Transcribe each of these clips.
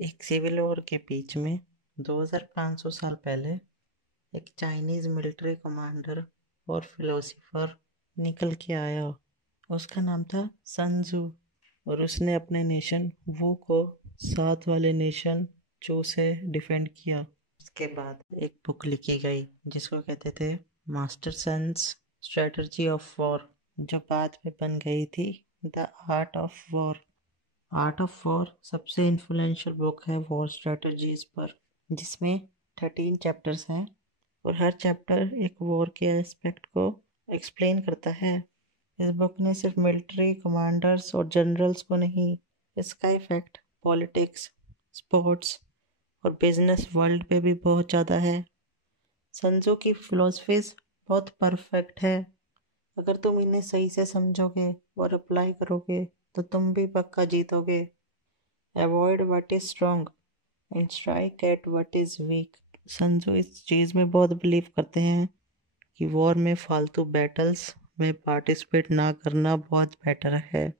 एक civil war के बीच में 2500 साल पहले एक चाइनीज मिलिट्री कमांडर और फिलोसोफर निकल के आया। उसका नाम था सन जू और उसने अपने नेशन वू को साथ वाले नेशन चो से डिफेंड किया। उसके बाद एक बुक लिखी गई जिसको कहते थे master Sun's strategy of war, जो बाद में बन गई थी the art of war. Art of war सबसे इन्फ्लुएंशियल बुक है वॉर स्ट्रेटजीज पर, जिसमें 13 चैप्टर्स हैं और हर चैप्टर एक वॉर के एस्पेक्ट को एक्सप्लेन करता है। इस बुक ने सिर्फ मिलिट्री कमांडर्स और जनरल्स को नहीं, इसका इफेक्ट पॉलिटिक्स, स्पोर्ट्स और बिजनेस वर्ल्ड पे भी बहुत ज़्यादा है। संजू की फिलोसफीज बहुत परफेक्ट है। अगर तुम इन्हें सही से समझोगे और अप्लाई करोगे तो तुम भी पक्का जीतोगे। Avoid what is strong and strike at what is weak. Sanju इस चीज़ में बहुत बिलीव करते हैं कि वॉर में फालतू बैटल्स में पार्टिसिपेट ना करना बहुत बेटर है।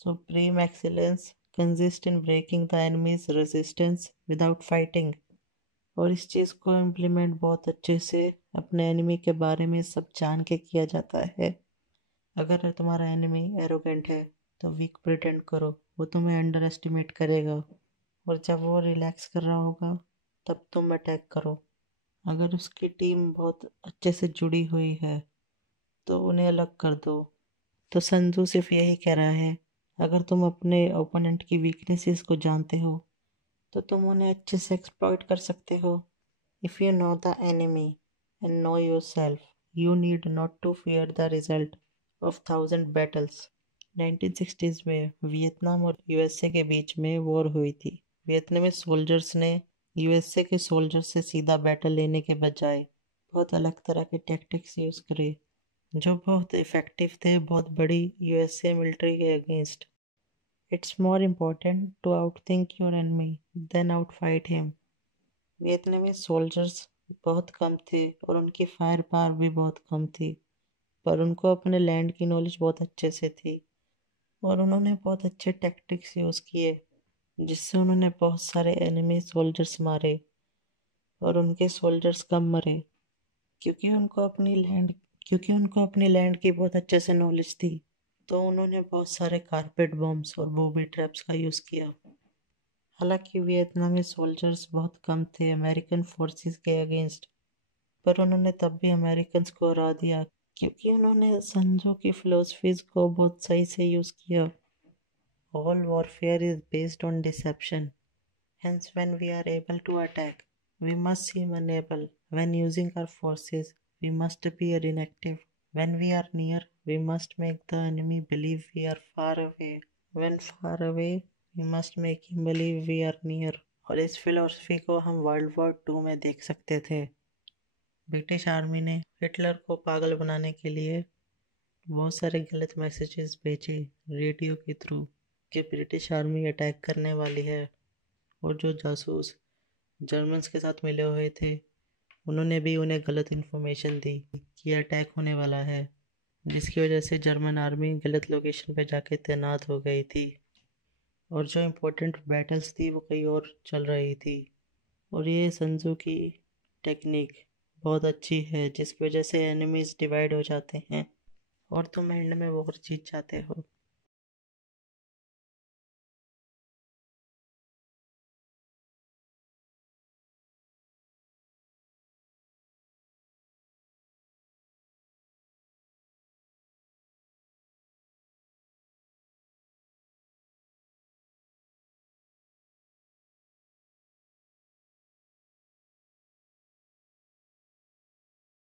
Supreme excellence consist in breaking the enemy's resistance without fighting. और इस चीज़ को इम्प्लीमेंट बहुत अच्छे से अपने एनिमी के बारे में सब जान के किया जाता है। अगर तुम्हारा एनिमी एरोगेंट है तो वीक प्रिटेंड करो, वो तुम्हें अंडर एस्टिमेट करेगा। और जब वो रिलैक्स कर रहा होगा तब तुम अटैक करो। अगर उसकी टीम बहुत अच्छे से जुड़ी हुई है तो उन्हें अलग कर दो। तो संजू सिर्फ यही कह रहा है, अगर तुम अपने ओपोनेंट की वीकनेसेस को जानते हो तो तुम उन्हें अच्छे से एक्सप्लॉइट कर सकते हो। If you know the enemy and know yourself, you need not to fear the result of 1000 battles. 1960s में वियतनाम और यूएसए के बीच में वॉर हुई थी। वियतनामी सोल्जर्स ने यूएसए के सोल्जर्स से सीधा बैटल लेने के बजाय बहुत अलग तरह के टैक्टिक्स यूज़ करे, जो बहुत इफ़ेक्टिव थे बहुत बड़ी यूएसए मिलिट्री के against. It's more important to outthink your enemy than outfight him. Vietnamese soldiers बहुत कम थे और उनकी फायर पावर भी बहुत कम थी, पर उनको अपने लैंड की नॉलेज बहुत अच्छे से थी और उन्होंने बहुत अच्छे टैक्टिक्स यूज़ किए, जिससे उन्होंने बहुत सारे एनिमी सोल्जर्स मारे और उनके सोल्जर्स कम मरे, क्योंकि उनको अपनी लैंड की बहुत अच्छे से नॉलेज थी। तो उन्होंने बहुत सारे कारपेट बॉम्ब्स और बूबी ट्रैप्स का यूज़ किया। हालांकि वियतनामी सोल्जर्स बहुत कम थे अमेरिकन फोर्सेस के अगेंस्ट, पर उन्होंने तब भी अमेरिकन को हरा दिया, क्योंकि उन्होंने संजो की फिलोसफीज को बहुत सही से यूज़ किया। All warfare is based on deception. Hence, when we are able to attack, we must seem unable. When using our forces, we must appear inactive. When we are near, we must make the enemy believe we are far away. When far away, we must make him believe we are near. और इस philosophy को हम world war 2 में देख सकते थे। British army ने Hitler को पागल बनाने के लिए बहुत सारे गलत मैसेजेस भेजे रेडियो के थ्रू कि ब्रिटिश आर्मी अटैक करने वाली है। और जो जासूस जर्मन्स के साथ मिले हुए थे उन्होंने भी उन्हें गलत इन्फॉर्मेशन दी कि अटैक होने वाला है, जिसकी वजह से जर्मन आर्मी गलत लोकेशन पर जाके तैनात हो गई थी और जो इम्पोर्टेंट बैटल्स थी वो कहीं और चल रही थी। और ये संजू की टेक्निक बहुत अच्छी है, जिसकी वजह से एनिमीज डिवाइड हो जाते हैं और तुम एंड में वॉर जीत जाते हो।